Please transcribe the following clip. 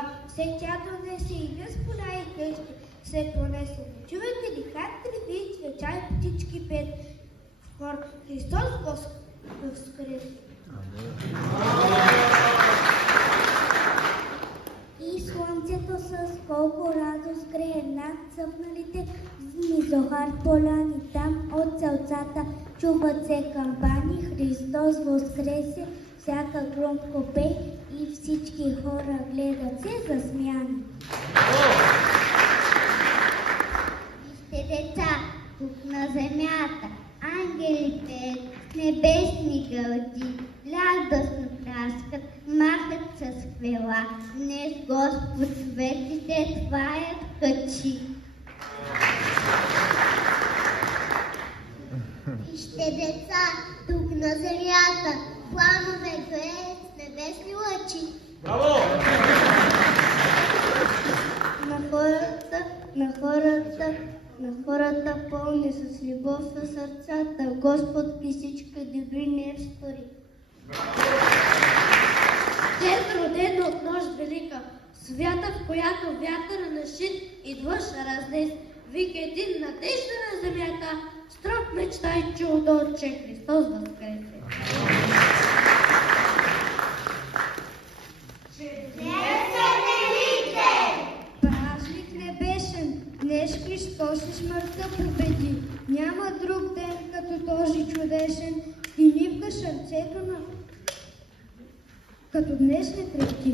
свила, все тя донесе и гъс поля и къщи, се понесе. Чувате ли как треви свеча и птички пеят в хор? Христос възкресе! И слънцето с колко радост грее над цъфналите низохар поляни. Там от селцата чуват се камбани. Христос възкресе, всяка громко пей и всички хора гледат се засмяни. Вижте, деца, тук на земята ангелите с небесни гълди радостно пляскат, махат с хвела. Днес Господ светлите тваят качи. Вижте, деца, тук на земята планове грее с небесни лъчи. Браво! На хората пълни с любов със сърцата, Господ ги всички добри не стори. Чест роден от нощ велика, свята, в която вятъра на шит и длъж разнес, вика един надежда на земята, строг мечтай чудо, че Христос възкресе. Празник небесен, днес Христос и смъртта победи. Няма друг ден като този чудесен и нивка сърцето на като днес не трепти.